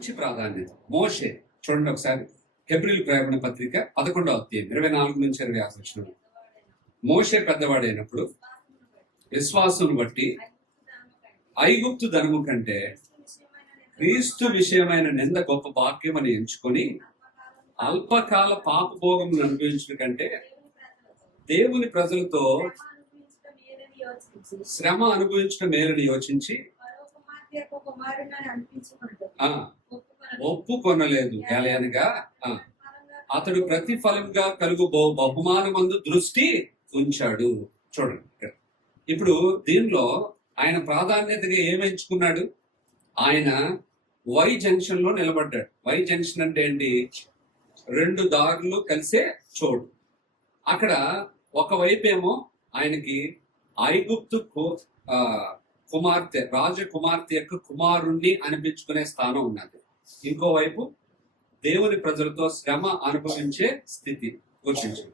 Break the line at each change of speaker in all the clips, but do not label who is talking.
మంచి ప్రాధాన్యత. మోషే చూడండి ఒకసారి. హెబ్రిల్ ప్రేరణ పత్రిక పదకొండో అధ్యాయం ఇరవై నాలుగు నుంచి ఇరవై ఆరు వచ్చిన మోషే పెద్దవాడైనప్పుడు విశ్వాసం బట్టి ఐగుప్తు ధనము కంటే క్రీస్తు విషయమైన నింద గొప్ప భాగ్యమని ఎంచుకొని అల్పకాల పాపభోగమును అనుభవించడం కంటే దేవుని ప్రజలతో శ్రమ అనుభవించడం మేలని యోచించి ఆ ఒప్పుకొనలేదు. అనగా ఆ, అతడు ప్రతిఫలంగా కలుగు బహు- బహుమానమందు దృష్టి ఉంచాడు. చూడండి. ఇప్పుడు దీనిలో ఆయన ప్రాధాన్యతగా ఏం ఎంచుకున్నాడు ఆయన వై జంక్షన్లో నిలబడ్డాడు. వై జంక్షన్ అంటే ఏంటి? రెండు దారులు కలిసే చోటు. అక్కడ ఒకవైపు ఏమో ఆయనకి ఐగుప్తు కుమార్తె రాజకుమార్తె యొక్క కుమారుణ్ణి అనిపించుకునే స్థానం ఉన్నది. ఇంకోవైపు దేవుని ప్రజలతో శ్రమ అనుభవించే స్థితి గుర్తించింది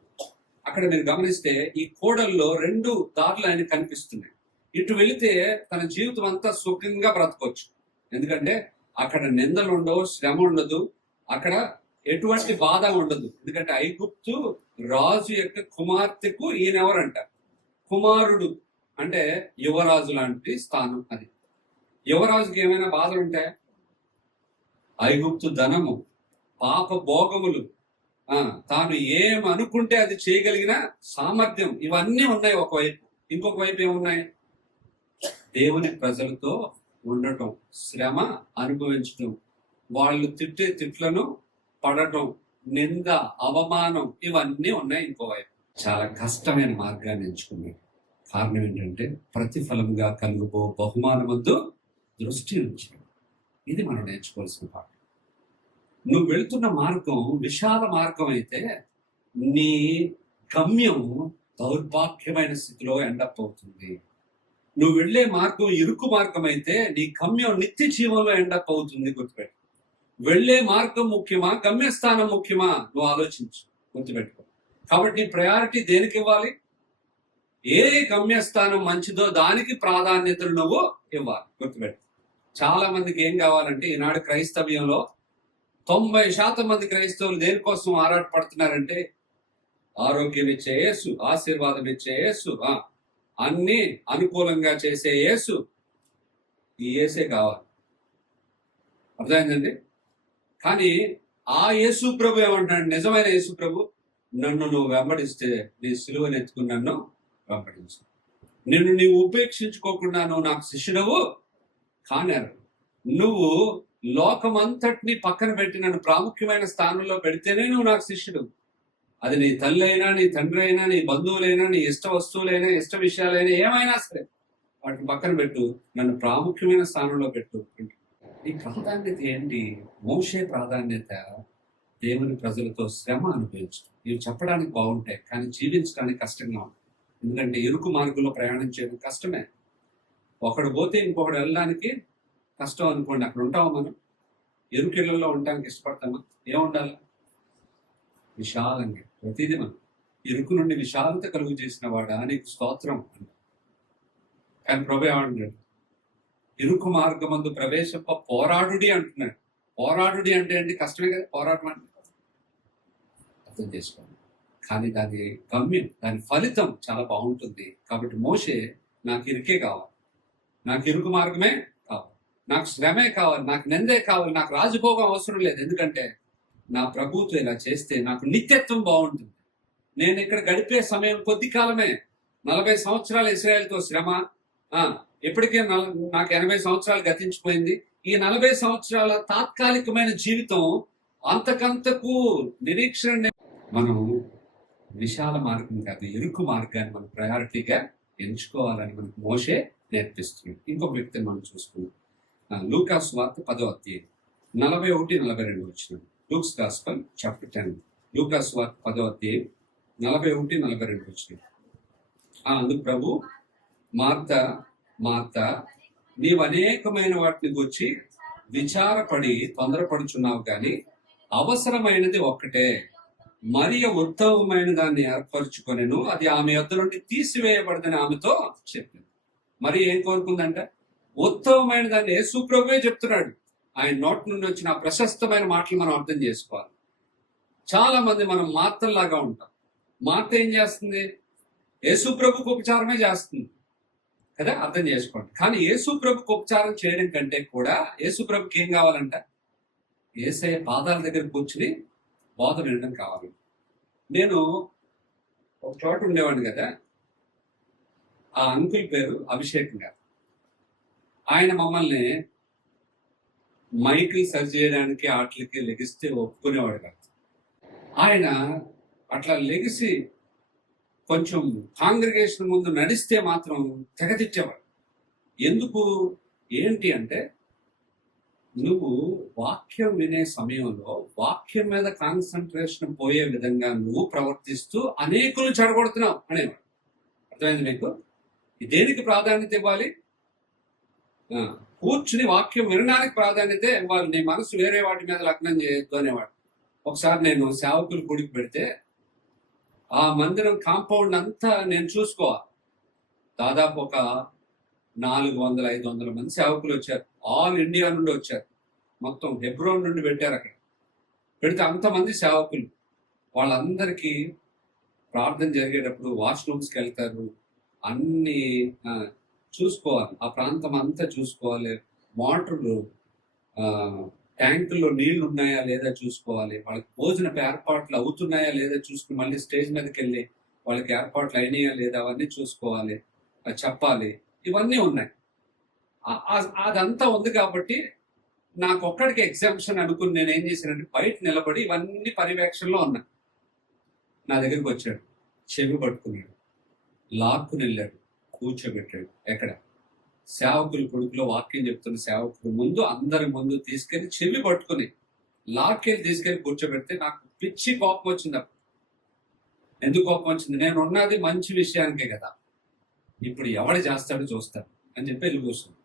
అక్కడ మీరు గమనిస్తే ఈ కోడల్లో రెండు దారులు ఆయన కనిపిస్తున్నాయి. ఇటు వెళితే తన జీవితం అంతా సుఖంగా బ్రతకొచ్చు. ఎందుకంటే అక్కడ నిందలు ఉండవు శ్రమ ఉండదు అక్కడ ఎటువంటి బాధ ఉండదు. ఎందుకంటే ఐగుప్తు రాజు యొక్క కుమార్తెకు ఈయన ఎవరంట కుమారుడు. అంటే యువరాజు లాంటి స్థానం అది. యువరాజుకి ఏమైనా బాధలు ఉంటాయా ఐగుప్తు ధనము పాప భోగములు తాను ఏం అనుకుంటే అది చేయగలిగిన సామర్థ్యం ఇవన్నీ ఉన్నాయి ఒకవైపు. ఇంకొక వైపు ఏమున్నాయి? దేవుని ప్రజలతో ఉండటం శ్రమ అనుభవించటం వాళ్ళు తిట్టే తిట్లను పడటం నింద అవమానం ఇవన్నీ ఉన్నాయి ఇంకోవైపు చాలా కష్టమైన మార్గాన్ని ఎంచుకున్నాడు. కారణం ఏంటంటే ప్రతిఫలంగా కలుగుబో బహుమానమందు దృష్టి నుంచి ఇది మనం నేర్చుకోవాల్సిన పాఠం. నువ్వు వెళుతున్న మార్గం విశాల మార్గం అయితే నీ గమ్యం దౌర్భాగ్యమైన స్థితిలో ఎండప్ అవుతుంది. నువ్వు వెళ్ళే మార్గం ఇరుకు మార్గం అయితే నీ గమ్యం నిత్య జీవంలో ఎండప్ అవుతుంది గుర్తుపెట్టు. వెళ్ళే మార్గం ముఖ్యమా గమ్యస్థానం ముఖ్యమా నువ్వు ఆలోచించు గుర్తుపెట్టుకో. కాబట్టి నీ ప్రయారిటీ దేనికి ఇవ్వాలి? ఏ గమ్యస్థానం మంచిదో దానికి ప్రాధాన్యతలు నువ్వు ఇవ్వాలి. గుర్తుపెట్టు. చాలా మందికి ఏం కావాలంటే ఈనాడు క్రైస్తవ్యంలో తొంభై శాతం మంది క్రైస్తవులు దేనికోసం ఆరాటపడుతున్నారంటే ఆరోగ్యం ఇచ్చే యేసు ఆశీర్వాదం ఇచ్చే యేసు అన్ని అనుకూలంగా చేసే యేసు ఈ యేసే కావాలి. అర్థమైందండి? కానీ ఆ యేసు ప్రభు ఏమంటాడు నిజమైన యేసు ప్రభు నన్ను నువ్వు వెంబడిస్తే నీ సిలువను ఎత్తుకుని నన్ను వెంబడించు నిన్ను నీవు ఉపేక్షించుకోకుండా నువ్వు నాకు శిష్యుడవు కానారు. నువ్వు లోకమంతటిని పక్కన పెట్టి నన్ను ప్రాముఖ్యమైన స్థానంలో పెడితేనే నువ్వు నాకు శిష్యుడు అది నీ తల్లి అయినా నీ తండ్రి అయినా నీ బంధువులైనా నీ ఇష్ట వస్తువులైనా ఇష్ట విషయాలైనా ఏమైనా సరే వాటిని పక్కన పెట్టు నన్ను ప్రాముఖ్యమైన స్థానంలో పెట్టు ఈ ప్రాధాన్యత ఏంటి? మోసే ప్రాధాన్యత దేవుని ప్రజలతో శ్రమ అనుభవించడం ఇవి చెప్పడానికి బాగుంటాయి కానీ జీవించడానికి కష్టంగా ఉంటుంది. ఎందుకంటే ఇరుకు మార్గంలో ప్రయాణం చేయడం కష్టమే. ఒకడు పోతే ఇంకొకడు వెళ్ళడానికి కష్టం అనుకోండి. అక్కడ ఉంటామా మనం? ఎరుకిళ్ళలో ఉండడానికి ఇష్టపడతామా? ఏముండాలి విశాలంగా ప్రతిదీ మనం. ఇరుకు నుండి విశాలత కలుగు చేసిన వాడా నీకు స్తోత్రం అన్నాడు. కానీ ప్రభు ఏమంటున్నాడు? ఇరుకు మార్గమందు ప్రవేశప్ప పోరాడుడి అంటున్నాడు. పోరాడుడి అంటే అండి కష్టమే కదా? పోరాటం అంటే? అర్థం చేసుకోండి. కానీ దాని గమ్యం దాని ఫలితం చాలా బాగుంటుంది. కాబట్టి మోసే నాకు ఇరుకే కావాలి. నాకు ఇరుకు మార్గమే కావాలి. నాకు శ్రమే కావాలి. నాకు నిందే కావాలి. నాకు రాజభోగం అవసరం లేదు. ఎందుకంటే నా ప్రభుత్వం ఇలా చేస్తే నాకు నిత్యత్వం బాగుంటుంది. నేను ఇక్కడ గడిపే సమయం కొద్ది కాలమే. నలభై సంవత్సరాలు ఇస్రాయల్తో శ్రమ. ఇప్పటికే నాకు ఎనభై సంవత్సరాలు గతించిపోయింది. ఈ నలభై సంవత్సరాల తాత్కాలికమైన జీవితం అంతకంతకు నిరీక్షణ మనం విశాల మార్గం కాదు ఇరుకు మార్గాన్ని మనం ప్రయారిటీగా ఎంచుకోవాలని మనకు మోసే నేర్పిస్తుంది ఇంకొక వ్యక్తిని మనం చూసుకున్నాం లూకాస్ వార్త పదో అధ్యాయం. నలభై ఒకటి నలభై రెండు వచ్చిన. లూక్స్ గాస్పల్ చాప్టర్ టెన్ లూకాస్ వార్త పదో అధ్యాయం నలభై ఒకటి నలభై రెండు వచ్చిన. అందుకు ప్రభు మార్త మార్త నీవు అనేకమైన వాటిని గురించి విచారపడి తొందరపడుచున్నావు కానీ అవసరమైనది ఒక్కటే. మరియ ఉత్తమమైన దాన్ని ఏర్పరచుకొనెను. అది ఆమె యొద్ నుండి తీసివేయబడదని ఆమెతో చెప్పింది మరి ఏం కోరుకుందంట? ఉత్తమమైన దాన్ని యేసుప్రభువే చెప్తున్నాడు. ఆయన నోటి నుండి వచ్చిన ప్రశస్తమైన మాటలు మనం అర్థం చేసుకోవాలి. చాలా మంది మనం మాతల్లాగా ఉంటాం. మాత ఏం చేస్తుంది? యేసుప్రభుకు ఉపచారమే చేస్తుంది. కదా? అర్థం చేసుకోండి. కానీ యేసుప్రభుకు ఉపచారం చేయడం కంటే కూడా యేసుప్రభుకి ఏం కావాలంట? ఏసఐ పాదాల దగ్గర కూర్చుని బోధ వినడం కావాలి. నేను ఒక చోట ఉండేవాడిని కదా ఆ అంకుల్ పేరు అభిషేక్ గారు. ఆయన మమ్మల్ని మైకులు సరి చేయడానికి వాటికి లెగిస్తే ఒప్పుకునేవాడు కాదు. ఆయన అట్లా లెగిసి కొంచెం కాంగ్రిగేషన్ ముందు నడిస్తే మాత్రం తెగతిచ్చేవాడు ఎందుకు? ఏంటి అంటే నువ్వు వాక్యం వినే సమయంలో వాక్యం మీద కాన్సన్ట్రేషన్ పోయే విధంగా నువ్వు ప్రవర్తిస్తూ అనేకులు చెడగొడుతున్నావు అనేవాడు. అర్థమైంది మీకు? దేనికి ప్రాధాన్యత ఇవ్వాలి? ఆ, కూర్చుని వాక్యం వినడానికి ప్రాధాన్యత ఇవ్వాలి. నీ మనసు వేరే వాటి మీద లగ్నం చేయొద్దు అనేవాడు. ఒకసారి నేను సేవకులు గుడికి పెడితే ఆ మందిరం కాంపౌండ్ అంతా నేను చూసుకోవాలి. దాదాపు ఒక నాలుగు వందల ఐదు వందల మంది సేవకులు వచ్చారు. ఆల్ ఇండియా నుండి వచ్చారు. మొత్తం హెబ్రోన్ నుండి పెట్టారు అక్కడ. పెడితే అంతమంది సేవకులు. వాళ్ళందరికీ ప్రార్థన జరిగేటప్పుడు వాష్రూమ్స్కి వెళ్తారు. అన్ని చూసుకోవాలి. ఆ ప్రాంతం అంతా చూసుకోవాలి. మోటార్లు ట్యాంకుల్లో నీళ్ళు ఉన్నాయా లేదా చూసుకోవాలి. వాళ్ళకి భోజనపు ఏర్పాట్లు అవుతున్నాయా లేదా చూసుకుని మళ్ళీ స్టేజ్ మీదకి వెళ్ళి వాళ్ళకి ఏర్పాట్లు అయినాయా లేదా అవన్నీ చూసుకోవాలి. చెప్పాలి. ఇవన్నీ ఉన్నాయి. అదంతా ఉంది కాబట్టి నాకు ఒక్కడికి ఎగ్జామ్షన్ అనుకుని నేను ఏం చేశానంటే బయట నిలబడి ఇవన్నీ పర్యవేక్షణలో ఉన్నా. నా దగ్గరికి వచ్చాడు చెవి పట్టుకున్నాడు లాక్కుని వెళ్ళాడు కూర్చోబెట్టాడు ఎక్కడ? సేవకుల కొడుకులో వాక్యం చెప్తున్న సేవకుడు ముందు అందరి ముందు తీసుకెళ్ళి చెవి పట్టుకుని లాక్కెళ్ళి తీసుకెళ్ళి కూర్చోబెడితే నాకు పిచ్చి కోపం వచ్చింది ఎందుకు కోపం వచ్చింది? నేను ఉన్నది మంచి విషయానికే కదా. ఇప్పుడు ఎవడు చేస్తాడో చూస్తాడు అని చెప్పి వెళ్ళి కూర్చున్నాను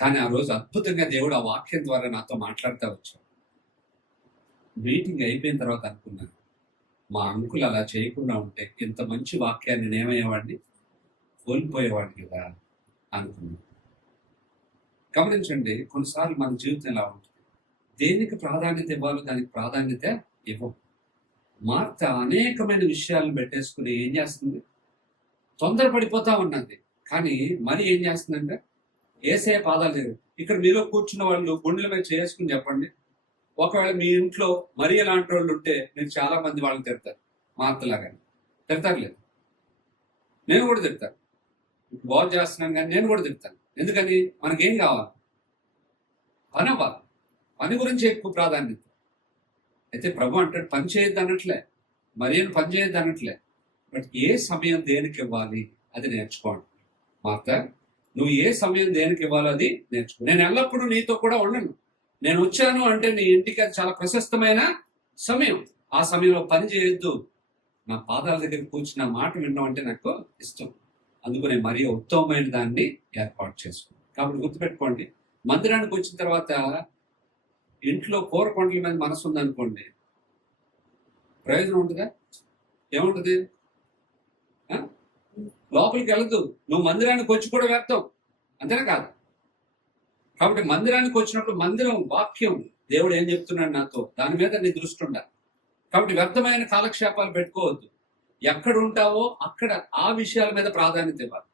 కానీ ఆ రోజు అద్భుతంగా దేవుడు ఆ వాక్యం ద్వారా నాతో మాట్లాడుతూ వచ్చాడు. మీటింగ్ అయిపోయిన తర్వాత అనుకున్నాను మా అంకులు అలా చేయకుండా ఉంటే ఇంత మంచి వాక్యాన్ని నేనేమయ్యేవాడిని? కోల్పోయేవాడిని కదా అనుకున్నాను. గమనించండి కొన్నిసార్లు మన జీవితం ఎలా ఉంటుంది? దేనికి ప్రాధాన్యత ఇవ్వాలో? దానికి ప్రాధాన్యత ఇవ్వం. మార్త అనేకమైన విషయాలను పెట్టేసుకుని ఏం చేస్తుంది? తొందరపడిపోతా ఉన్నది కానీ మరి ఏం చేస్తుందంటే ఏసే పాదాలు లేవు ఇక్కడ మీలో కూర్చున్న వాళ్ళు గుండెల మీద చేసుకుని చెప్పండి. ఒకవేళ మీ ఇంట్లో మరి ఎలాంటి వాళ్ళు ఉంటే మీరు చాలా మంది వాళ్ళని తిడతారు మార్తలాగా తిడతారు లేదు. నేను కూడా తిడతాను బాగు చేస్తున్నాను కానీ నేను కూడా తిడతాను ఎందుకని? మనకేం కావాలి? పని అవ్వాలి. పని గురించి ఎక్కువ ప్రాధాన్యత. అయితే ప్రభు అంటాడు పని చేయొద్దు అనట్లే మరి పని చేయొద్దు అనట్లే బట్ ఏ సమయం దేనికి ఇవ్వాలి? అది నేర్చుకోండి. మాత నువ్వు ఏ సమయం దేనికి ఇవ్వాలో అది నేర్చుకో. నేను ఎల్లప్పుడూ నీతో కూడా ఉండను. నేను వచ్చాను అంటే నీ ఇంటికి అది చాలా ప్రశస్తమైన సమయం. ఆ సమయంలో పని చేయొద్దు. నా పాదాల దగ్గర కూర్చున్న మాట వినడం అంటే నాకు ఇష్టం. అందుకనే మరీ ఉత్తమమైన దాన్ని ఏర్పాటు చేసుకున్నాను కాబట్టి గుర్తుపెట్టుకోండి మందిరానికి వచ్చిన తర్వాత ఇంట్లో కూర కొండల మీద మనసు ఉందనుకోండి ప్రయోజనం ఉంటుందా? ఏముంటుంది? లోపలికి వెళ్ళదు నువ్వు మందిరానికి వచ్చి కూడా వ్యర్థం అంతేనా కాదు. కాబట్టి మందిరానికి వచ్చినప్పుడు మందిరం వాక్యం. దేవుడు ఏం చెప్తున్నాడు నాతో? దాని మీద నీ దృష్టి ఉండాలి. కాబట్టి వ్యర్థమైన కాలక్షేపాలు పెట్టుకోవద్దు. ఎక్కడ ఉంటావో అక్కడ ఆ విషయాల మీద ప్రాధాన్యత ఇవ్వాలి.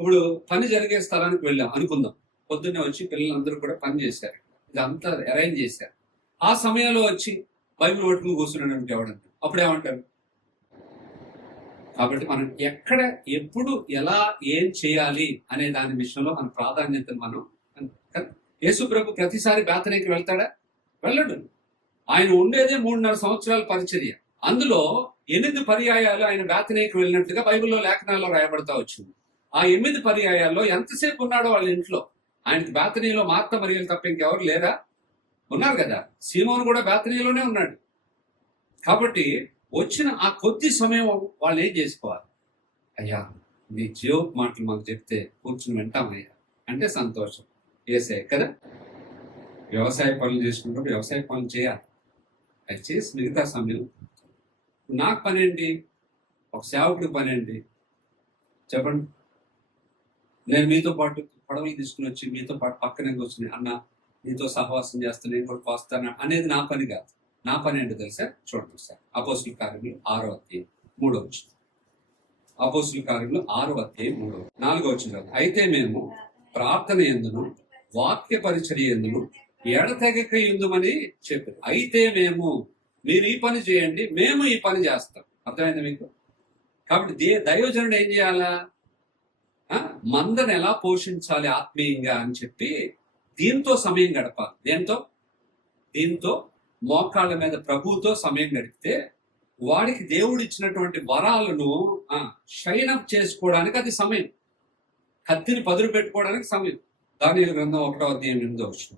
ఇప్పుడు పని జరిగే స్థలానికి వెళ్ళాం అనుకుందాం. పొద్దున్నే వచ్చి పిల్లలందరూ కూడా పని చేశారు. ఇదంతా అరేంజ్ చేశారు. ఆ సమయంలో వచ్చి బైబిల్ పట్టుకుని కూర్చున్నాడు అంటే ఎవడంటే అప్పుడు ఏమంటారు? కాబట్టి మనం ఎక్కడ ఎప్పుడు ఎలా ఏం చేయాలి అనే దాని విషయంలో మన ప్రాధాన్యతను మనం యేసు ప్రభు ప్రతిసారి బేతనేకి వెళ్తాడా? వెళ్ళడు. ఆయన ఉండేదే మూడున్నర సంవత్సరాల పరిచర్య. అందులో ఎనిమిది పర్యాయాలు ఆయన బేతనేకి వెళ్ళినట్టుగా బైబిల్లో లేఖనాల్లో రాయబడతా వచ్చింది. ఆ ఎనిమిది పర్యాయాల్లో ఎంతసేపు ఉన్నాడో వాళ్ళ ఇంట్లో? ఆయనకి బేతనీలో మార్త మరియలు తప్ప ఇంకెవరు లేరా? ఉన్నారు కదా. సీమోను కూడా బేతనీలోనే ఉన్నాడు. కాబట్టి వచ్చిన ఆ కొద్ది సమయం వాళ్ళు ఏం చేసుకోవాలి? అయ్యా నీ జీవ మాటలు మాకు చెప్తే కూర్చుని వింటామయ్యా అంటే సంతోషం. వేసాయి కదా? వ్యవసాయ పనులు చేసుకుంటూ వ్యవసాయ పనులు చేయాలి. అది చేసి మిగతా సమయం. నాకు పని ఏంటి ఒక సేవకుడి పని ఏంటి చెప్పండి. నేను మీతో పాటు పడవలు తీసుకుని వచ్చి మీతో పాటు పక్కనే కూర్చుని అన్న నీతో సహవాసం చేస్తాను నేను కూడా కోస్తాను అనేది నా పని కాదు. నా పని ఏంటో తెలుసా? చూడండి సార్ అపోసుల కార్యములు ఆరో అధ్యాయం మూడో వచ్చింది అపోసుల కార్యములు ఆరో అధ్యాయం మూడో నాలుగో వచ్చింది అయితే మేము ప్రార్థన ఎందును వాక్య పరిచర్య ఎందును ఎడతెగక ఎందుమని చెప్పారు. అయితే మేము మీరు ఈ పని చేయండి మేము ఈ పని చేస్తాం. అర్థమైంది మీకు? కాబట్టి దే దైవజనుడు ఏం చేయాలా? ఆ, మందను ఎలా పోషించాలి ఆత్మీయంగా అని చెప్పి దీంతో సమయం గడపాలి. దేంతో? దీంతో మోకాళ్ళ మీద ప్రభువుతో సమయం గడిపితే వాడికి దేవుడు ఇచ్చినటువంటి వరాలను షైన్ అప్ చేసుకోవడానికి అది సమయం. కత్తిని పదులు పెట్టుకోవడానికి సమయం. దానియలు గ్రంథం ఒకటో అధ్యాయం ఎనిమిదో వచ్చిన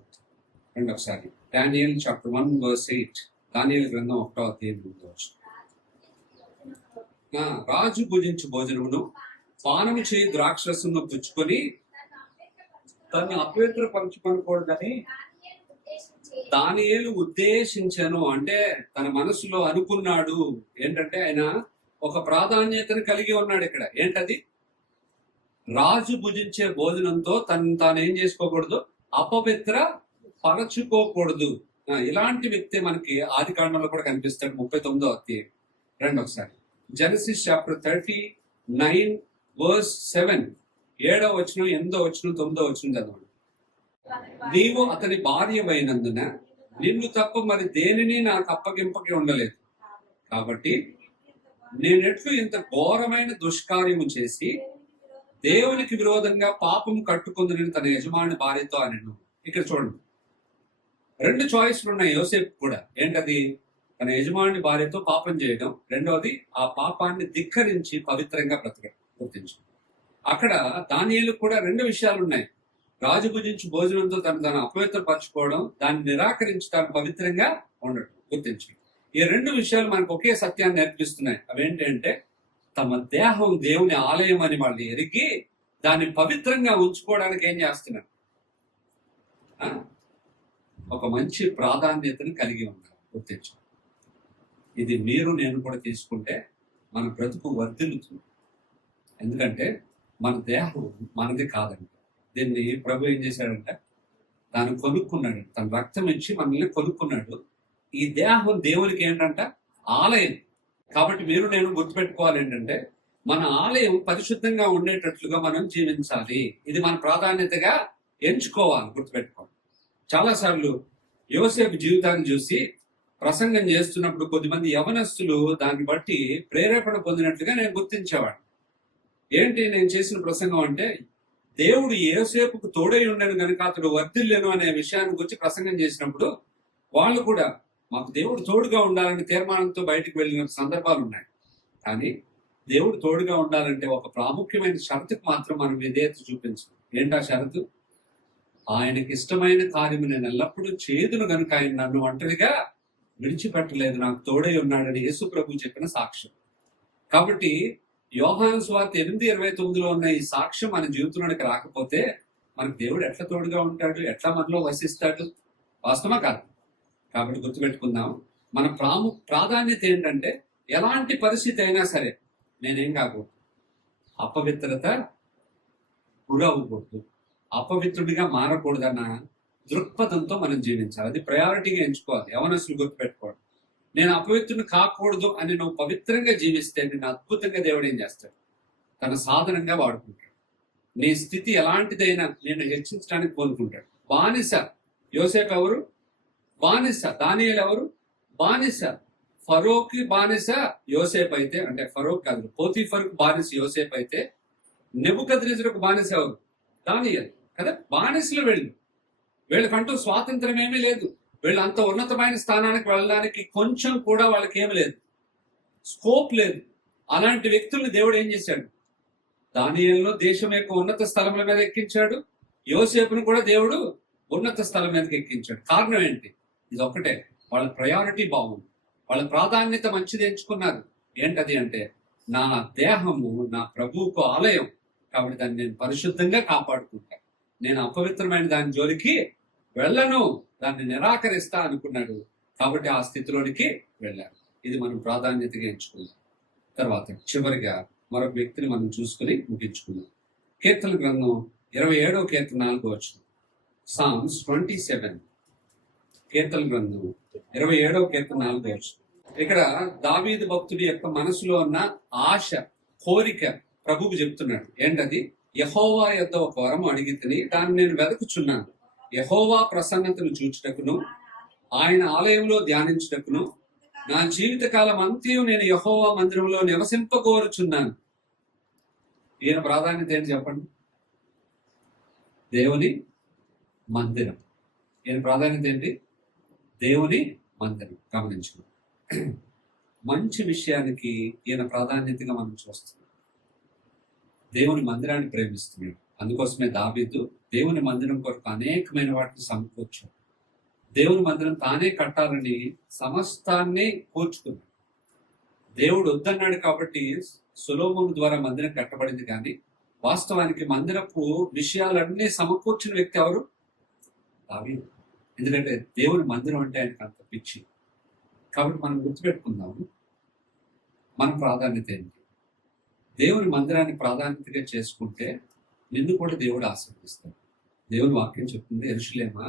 రెండోసారి. Daniel chapter one verse eight Daniel గ్రంథం ఒకటో అధ్యాయం ఎనిమిదో వచ్చిన ఆ, రాజు భుజించు భోజనమును పానము చేయి ద్రాక్షరసమును పుచ్చుకొని తను అపవిత్రపరచుకొనకూడదని దానియేలు ఉద్దేశించను. అంటే తన మనసులో అనుకున్నాడు. ఏంటంటే ఆయన ఒక ప్రాధాన్యతను కలిగి ఉన్నాడు ఇక్కడ. ఏంటది? రాజు భుజించే భోజనంతో తను తాను ఏం చేసుకోకూడదు? అపవిత్ర పరచుకోకూడదు. ఇలాంటి వ్యక్తి మనకి ఆది కాండంలో కూడా కనిపిస్తాడు. ముప్పై తొమ్మిదో అధ్యాయం. రండి ఒకసారి. Genesis chapter thirty nine verse seven. ఏడో వచ్చిన ఎనిమిదో వచ్చిన తొమ్మిదో వచ్చిన చదవండి. నీవు అతని భార్యమైనందున నిన్ను తప్ప మరి దేనిని నాకు అప్పగింపకి ఉండలేదు. కాబట్టి నేనెట్లు ఇంత ఘోరమైన దుష్కార్యము చేసి దేవునికి విరోధంగా పాపం కట్టుకుందని తన యజమాని భార్యతో అనను. ఇక్కడ చూడండి. రెండు చాయిస్లు ఉన్నాయి యోసేపు కూడా. ఏంటది? తన యజమాని భార్యతో పాపం చేయడం. రెండవది ఆ పాపాన్ని ధిక్కరించి పవిత్రంగా బ్రతకడం గుర్తించు. అక్కడ దానియలు కూడా రెండు విషయాలు ఉన్నాయి రాజు భుజించి భోజనంతో తను తను అపవిత్రపరచుకోవడం దాన్ని నిరాకరించి తాను పవిత్రంగా ఉండడం గుర్తించు ఈ రెండు విషయాలు మనకు ఒకే సత్యాన్ని నేర్పిస్తున్నాయి. అవేంటంటే తమ దేహం దేవుని ఆలయం అని వాళ్ళు ఎరిగి దాన్ని పవిత్రంగా ఉంచుకోవడానికి ఏం చేస్తున్నారు? ఒక మంచి ప్రాధాన్యతను కలిగి ఉన్నారు. గుర్తించు ఇది మీరు నేను కూడా తీసుకుంటే మన బ్రతుకు వర్ధిల్లుతుంది. ఎందుకంటే మన దేహం మనది కాదండి. దీన్ని ప్రభు ఏం చేశాడంటే దాన్ని కొనుక్కున్నాడు తన రక్తం ఇచ్చి మనల్ని కొనుక్కున్నాడు. ఈ దేహం దేవునికి ఏంటంట? ఆలయం. కాబట్టి మీరు నేను గుర్తుపెట్టుకోవాలి ఏంటంటే మన ఆలయం పరిశుద్ధంగా ఉండేటట్లుగా మనం జీవించాలి. ఇది మన ప్రాధాన్యతగా ఎంచుకోవాలి గుర్తుపెట్టుకోవాలి. చాలాసార్లు యువసేపు జీవితాన్ని చూసి ప్రసంగం చేస్తున్నప్పుడు కొద్దిమంది యవనస్తులు దాన్ని బట్టి ప్రేరేపణ పొందినట్లుగా నేను గుర్తించేవాడు ఏంటి నేను చేసిన ప్రసంగం అంటే దేవుడు ఏసేపుకు తోడై ఉండను కనుక అతడు వర్ధిల్లేను అనే విషయాన్ని గురించి ప్రసంగం చేసినప్పుడు వాళ్ళు కూడా మాకు దేవుడు తోడుగా ఉండాలని తీర్మానంతో బయటకు వెళ్ళిన సందర్భాలు ఉన్నాయి. కానీ దేవుడు తోడుగా ఉండాలంటే ఒక ప్రాముఖ్యమైన షరతుకు మాత్రం మనం విధేయత చూపించాలి ఏంటా షరతు? ఆయనకి ఇష్టమైన కార్యము నేను ఎల్లప్పుడూ చేదును గనుక ఆయన నన్ను ఒంటరిగా విడిచిపెట్టలేదు. నాకు తోడై ఉన్నాడని యేసు ప్రభు చెప్పిన సాక్ష్యం. కాబట్టి యోహాను స్వార్త ఎనిమిది ఇరవై తొమ్మిదిలో ఉన్న ఈ సాక్ష్యం మన జీవితంలోకి రాకపోతే మనకు దేవుడు ఎట్లా తోడుగా ఉంటాడు ఎట్లా మనలో వసిస్తాడు? వాస్తవమా కాదు. కాబట్టి గుర్తుపెట్టుకుందాం. మన ప్రాము ప్రాధాన్యత ఏంటంటే ఎలాంటి పరిస్థితి అయినా సరే నేనేం కాకూడదు. అపవిత్రత గురవ్వకూడదు. అపవిత్రుడిగా మారకూడదన్న దృక్పథంతో మనం జీవించాలి. అది ప్రయారిటీగా ఎంచుకోవాలి. యవనస్తులు గుర్తుపెట్టుకోవాలి. నేను అపవిత్రుని కాకూడదు అని నువ్వు పవిత్రంగా జీవిస్తే నేను అద్భుతంగా దేవుడు ఏం చేస్తాడు? తన సాధనంగా వాడుకుంటాడు. నీ స్థితి ఎలాంటిదైనా నేను హెచ్చించడానికి కోరుకుంటాడు. బానిస. యోసేఫ్ ఎవరు? బానిస. దానియలు ఎవరు? బానిస. ఫరోకి బానిస యోసేఫ్ అయితే అంటే ఫరోక్ కాదు పోతీఫర్కు బానిస యోసేఫ్ అయితే నెబుకద్రిజులకు బానిస ఎవరు? దానియల్. కదా? బానిసలు వెళ్ళు. వీళ్ళకంటూ స్వాతంత్రం ఏమీ లేదు. వీళ్ళు అంత ఉన్నతమైన స్థానానికి వెళ్ళడానికి కొంచెం కూడా వాళ్ళకి ఏమి లేదు. స్కోప్ లేదు. అలాంటి వ్యక్తుల్ని దేవుడు ఏం చేశాడు? దానియంలో దేశం యొక్క ఉన్నత స్థలముల మీద ఎక్కించాడు. యోసేపును కూడా దేవుడు ఉన్నత స్థలం మీదకి ఎక్కించాడు. కారణం ఏంటి? ఇది ఒక్కటే వాళ్ళ ప్రయారిటీ బాగుంది. వాళ్ళ ప్రాధాన్యత మంచిది ఎంచుకున్నారు. ఏంటది అంటే నా దేహము నా ప్రభువుకు ఆలయం. కాబట్టి దాన్ని నేను పరిశుద్ధంగా కాపాడుకుంటాను నేను అపవిత్రమైన దాని జోలికి వెళ్ళను. దాన్ని నిరాకరిస్తా అనుకున్నాడు. కాబట్టి ఆ స్థితిలోనికి వెళ్ళారు ఇది మనం ప్రాధాన్యతగా ఎంచుకున్నాం. తర్వాత చివరిగా మరొక వ్యక్తిని మనం చూసుకుని ముగించుకున్నాం కీర్తన గ్రంథం ఇరవై ఏడవ కీర్తన నాలుగో వచ్చిన సామ్స్ ట్వంటీ సెవెన్ కీర్తన గ్రంథం ఇరవై ఏడవ కీర్తన నాలుగో వచ్చిన ఇక్కడ దావీదు భక్తుడి యొక్క మనసులో ఉన్న ఆశ కోరిక ప్రభువు చెప్తున్నాడు. ఏంటది? యహోవా యొక్క ఒక వరం అడిగితే దాన్ని నేను వెతుకుచున్నాను యహోవా ప్రసన్నతను చూచుటకును ఆయన ఆలయంలో ధ్యానించుటకును నా జీవితకాలం అంత్యం నేను యహోవా మందిరంలో నివసింపకోరుచున్నాను ఈయన ప్రాధాన్యత ఏంటి చెప్పండి? దేవుని మందిరం. ఈయన ప్రాధాన్యత ఏంటి? దేవుని మందిరం. గమనించుకున్నాం మంచి విషయానికి ఈయన ప్రాధాన్యతగా మనం చూస్తున్నాం. దేవుని మందిరాన్ని ప్రేమిస్తున్నాడు. అందుకోసమే దావీదు దేవుని మందిరం కొరకు అనేకమైన వాటిని సమకూర్చాడు. దేవుని మందిరం తానే కట్టాలని సమస్తాన్ని కూర్చుకున్నాడు. దేవుడు వద్దన్నాడు కాబట్టి సులోభం ద్వారా మందిరం కట్టబడింది కానీ వాస్తవానికి మందిరపు విషయాలన్నీ సమకూర్చిన వ్యక్తి ఎవరు? దావీదు. ఎందుకంటే దేవుని మందిరం అంటే ఆయనకు అంత పిచ్చి. కాబట్టి మనం గుర్తుపెట్టుకుందాము. మన ప్రాధాన్యత ఏంటి? దేవుని మందిరాన్ని ప్రాధాన్యతగా చేసుకుంటే నిన్ను కూడా దేవుడు ఆశీర్వదిస్తాడు. దేవుని వాక్యం చెప్తుంది ఎరుషులేమా?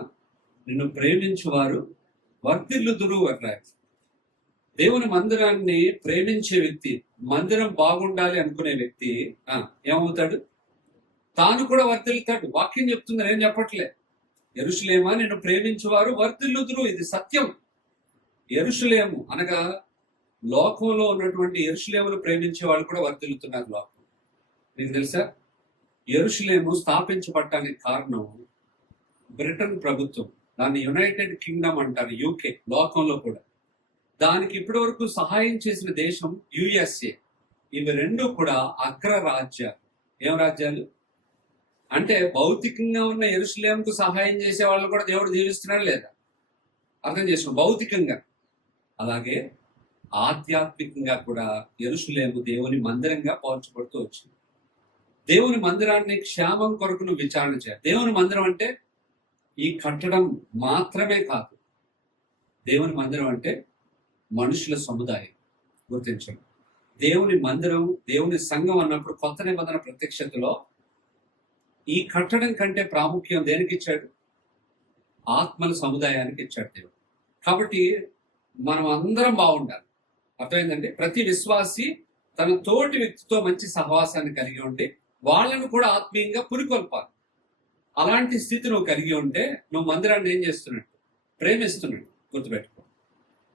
నిన్ను ప్రేమించేవారు వర్తిల్లుదురు అట్రాక్ట్ దేవుని మందిరాన్ని ప్రేమించే వ్యక్తి మందిరం బాగుండాలి అనుకునే వ్యక్తి ఆ, ఏమవుతాడు? తాను కూడా వర్తిల్లుతాడు వాక్యం చెప్తుంది నేను చెప్పట్లే. ఎరుషులేమా నిన్ను ప్రేమించేవారు వర్తిల్లుదురు ఇది సత్యం. ఎరుషులేము అనగా లోకంలో ఉన్నటువంటి ఎరుషులేమును ప్రేమించే వాళ్ళు కూడా వర్తిల్లుతున్నారు లోకం. మీకు తెలుసా? ఎరుషులేము స్థాపించబడటానికి కారణం బ్రిటన్ ప్రభుత్వం. దాన్ని యునైటెడ్ కింగ్డమ్ అంటారు యూకే లోకంలో కూడా. దానికి ఇప్పటి వరకు సహాయం చేసిన దేశం యుఎస్ఏ. ఇవి రెండు కూడా అగ్ర రాజ్యాలు ఏం రాజ్యాలు? అంటే భౌతికంగా ఉన్న ఎరుసలేంకు సహాయం చేసే వాళ్ళు కూడా దేవుడు దీవిస్తున్నాడు లేదా? అర్థం చేసుకో భౌతికంగా. అలాగే ఆధ్యాత్మికంగా కూడా ఎరుసలేము దేవుని మందిరంగా పోల్చబడుతూ వచ్చింది. దేవుని మందిరాన్ని క్షేమం కొరకు నువ్వు విచారణ చేయాలి. దేవుని మందిరం అంటే ఈ కట్టడం మాత్రమే కాదు. దేవుని మందిరం అంటే మనుషుల సముదాయం. గుర్తించండి. దేవుని మందిరం దేవుని సంఘం అన్నప్పుడు కొత్త నిబంధన ప్రత్యక్షతలో ఈ కట్టడం కంటే ప్రాముఖ్యం దేనికి ఇచ్చాడు? ఆత్మల సముదాయానికి ఇచ్చాడు దేవుడు. కాబట్టి మనం అందరం బాగుండాలి. అర్థమైందండి? ప్రతి విశ్వాసి తన తోటి వ్యక్తితో మంచి సహవాసాన్ని కలిగి ఉండి వాళ్ళను కూడా ఆత్మీయంగా పురికొల్పాలి. అలాంటి స్థితి నువ్వు కలిగి ఉంటే నువ్వు మందిరాన్ని ఏం చేస్తున్నట్టు ప్రేమిస్తున్నట్టు గుర్తుపెట్టుకో.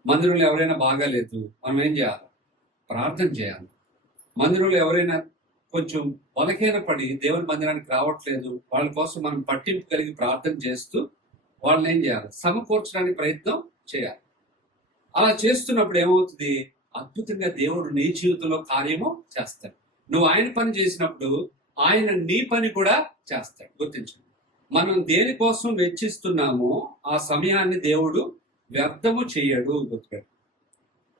మందిరంలో ఎవరైనా బాగాలేదు మనం ఏం చేయాలి? ప్రార్థన చేయాలి. మందిరంలో ఎవరైనా కొంచెం బలహీన పడి దేవుని మందిరానికి రావట్లేదు వాళ్ళ కోసం మనం పట్టింపు కలిగి ప్రార్థన చేస్తూ వాళ్ళని ఏం చేయాలి? సమకూర్చడానికి ప్రయత్నం చేయాలి. అలా చేస్తున్నప్పుడు ఏమవుతుంది? అద్భుతంగా దేవుడు నీ జీవితంలో కార్యము చేస్తాడు. నువ్వు ఆయన పని చేసినప్పుడు ఆయన నీ పని కూడా చేస్తాడు. గుర్తించండి. మనం దేనికోసం వెచ్చిస్తున్నామో ఆ సమయాన్ని దేవుడు వ్యర్థము చేయడు గుర్తుపెట్టు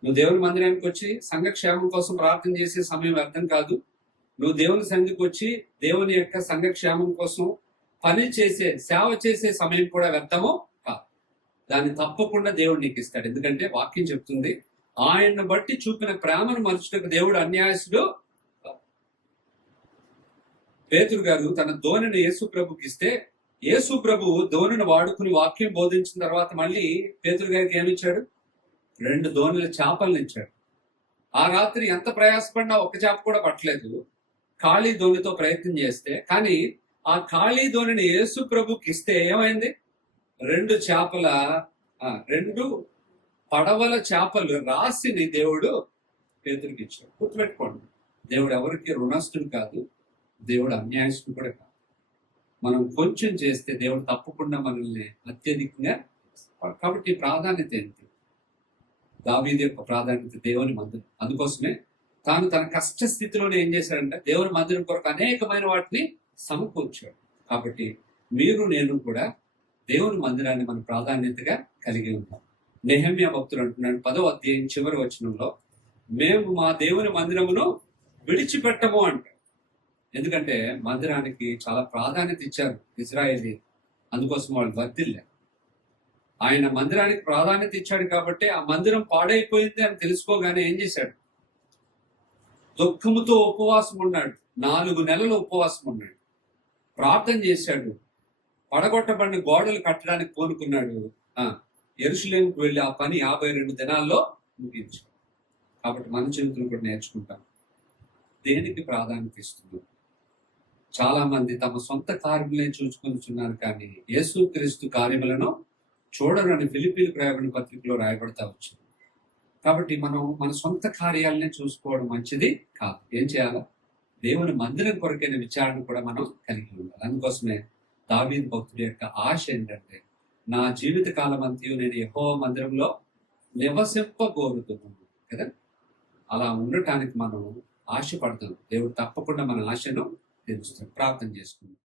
నువ్వు దేవుని మందిరానికి వచ్చి సంఘక్షేమం కోసం ప్రార్థన చేసే సమయం వ్యర్థం కాదు. నువ్వు దేవుని సంఘకి వచ్చి దేవుని యొక్క సంఘక్షేమం కోసం పని చేసే సేవ చేసే సమయం కూడా వ్యర్థము కాదు. దాన్ని తప్పకుండా దేవుడు నీకు ఇస్తాడు. ఎందుకంటే వాక్యం చెప్తుంది ఆయన్ను బట్టి చూపిన ప్రేమను మనుషులకు దేవుడు అన్యాయసుడు పేతురు గారు తన ధోనిని యేసు ప్రభుకి ఇస్తే యేసు ప్రభు ధోనిని వాడుకుని వాక్యం బోధించిన తర్వాత మళ్ళీ పేతురు గారికి ఏమిచ్చాడు? రెండు ధోనిల చేపలను ఇచ్చాడు. ఆ రాత్రి ఎంత ప్రయాసపడినా ఒక చేప కూడా పట్టలేదు. ఖాళీ ధోనితో ప్రయత్నం చేస్తే కానీ ఆ ఖాళీ ధోనిని యేసు ప్రభుకి ఇస్తే ఏమైంది? రెండు చేపల రెండు పడవల చేపలు రాసిని దేవుడు పేతురికి ఇచ్చాడు. గుర్తుపెట్టుకోండి. దేవుడు ఎవరికి రుణస్తుడు కాదు. దేవుడు అన్యాయస్తుడు కూడా కాదు. మనం కొంచెం చేస్తే దేవుడు తప్పకుండా మనల్ని అత్యధికంగా కాబట్టి ప్రాధాన్యత ఏంటి? దావీది యొక్క ప్రాధాన్యత దేవుని మందిరం. అందుకోసమే తాను తన కష్ట స్థితిలోనే ఏం చేశాడంటే దేవుని మందిరం కొరకు అనేకమైన వాటిని సమకూర్చాడు. కాబట్టి మీరు నేను కూడా దేవుని మందిరాన్ని మన ప్రాధాన్యతగా కలిగి ఉంటాం నెహమ్య భక్తులు అంటున్నాడు పదో అధ్యాయం చివరి వచనంలో మేము మా దేవుని మందిరమును విడిచిపెట్టము అంటారు ఎందుకంటే మందిరానికి చాలా ప్రాధాన్యత ఇచ్చారు ఇజ్రాయేలీ. అందుకోసం వాళ్ళు వర్తిల్లే ఆయన మందిరానికి ప్రాధాన్యత ఇచ్చాడు కాబట్టి ఆ మందిరం పాడైపోయింది అని తెలుసుకోగానే ఏం చేశాడు? దుఃఖముతో ఉపవాసం ఉన్నాడు. నాలుగు నెలలు ఉపవాసం ఉన్నాడు. ప్రార్థన చేశాడు. పడగొట్టబడిన గోడలు కట్టడానికి కోరుకున్నాడు ఆ ఎరుసలేంకి వెళ్ళి ఆ పని యాభై రెండు దినాల్లో ముగించాడు. కాబట్టి మన జీవితంలో కూడా నేర్చుకుంటాం. దేనికి ప్రాధాన్యత ఇస్తున్నాం? చాలా మంది తమ సొంత కార్యములే చూసుకొనిచున్నారు కానీ యేసుక్రీస్తు కార్యములను చూడరని ఫిలిపీలకు రాయబడిన పత్రికలో రాయబడతా వచ్చింది. కాబట్టి మనం మన సొంత కార్యాలనే చూసుకోవడం మంచిది కాదు. ఏం చేయాలా? దేవుని మందిరం కొరకైన విచారణ కూడా మనం కలిగి ఉండాలి. అందుకోసమే దావీద్ భక్తుడి యొక్క ఆశ ఏంటంటే నా జీవిత కాలం అంతయు నేను ఎహో మందిరంలో నివసింప కోరుతున్నాను కదా? అలా ఉండటానికి మనం ఆశపడతాం. దేవుడు తప్పకుండా మన ఆశను తెలుస్తాడు ప్రార్థన చేసుకుందాం.